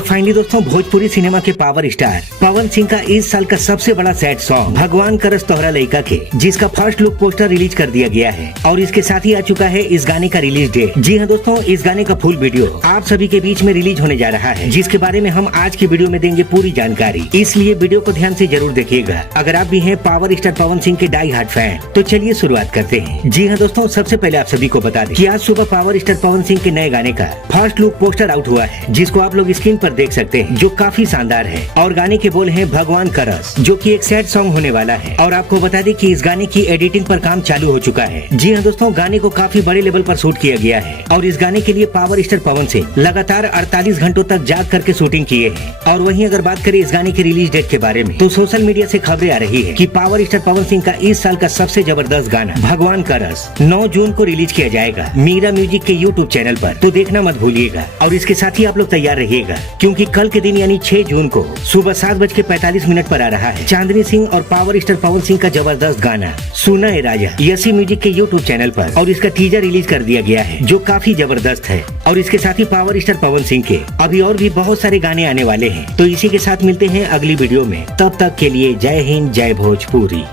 फाइनली दोस्तों, भोजपुरी सिनेमा के power star Pawan सिंह का इस साल का सबसे बड़ा सैड सॉन्ग भगवान करस तोहरा लइका के, जिसका फर्स्ट लुक पोस्टर रिलीज कर दिया गया है और इसके साथ ही आ चुका है इस गाने का रिलीज डेट। जी हाँ दोस्तों, इस गाने का फुल वीडियो आप सभी के बीच में रिलीज होने जा रहा है, जिसके बारे में हम आज की वीडियो में देंगे पूरी जानकारी, इसलिए वीडियो को ध्यान से जरूर देखिएगा अगर आप भी हैं पावर स्टार पवन सिंह के डाई हार्ट फैन। तो चलिए शुरुआत करते हैं। जी हाँ दोस्तों, सबसे पहले आप सभी को बता दें कि आज सुबह पावर स्टार पवन सिंह के नए गाने का फर्स्ट लुक पोस्टर आउट हुआ है, जिसको आप लोग स्क्रीन पर देख सकते हैं, जो काफी शानदार है। और गाने के बोल हैं भगवान करस, जो कि एक सैड सॉन्ग होने वाला है। और आपको बता दें कि इस गाने की एडिटिंग पर काम चालू हो चुका है। जी हाँ दोस्तों, गाने को काफी बड़े लेवल पर शूट किया गया है और इस गाने के लिए पावर स्टार पवन सिंह लगातार 48 घंटों तक जाग करके शूटिंग किए हैं। और वहीं अगर बात करें इस गाने की रिलीज डेट के बारे में, तो सोशल मीडिया से खबरें आ रही है कि पावर स्टार पवन सिंह का इस साल का सबसे जबरदस्त गाना भगवान करस 9 जून को रिलीज किया जाएगा मीरा म्यूजिक के यूट्यूब चैनल पर, तो देखना मत भूलिएगा। और इसके साथ ही आप लोग तैयार रहिएगा, क्योंकि कल के दिन यानी 6 जून को सुबह 7:45 पर आ रहा है चांदनी सिंह और पावर स्टार पवन सिंह का जबरदस्त गाना सुना ए राजा यसी म्यूजिक के यूट्यूब चैनल पर, और इसका टीजर रिलीज कर दिया गया है, जो काफी जबरदस्त है। और इसके साथ ही पावर स्टार पवन सिंह के अभी और भी बहुत सारे गाने आने वाले हैं। तो इसी के साथ मिलते हैं अगली वीडियो में, तब तक के लिए जय हिंद, जय भोजपुरी।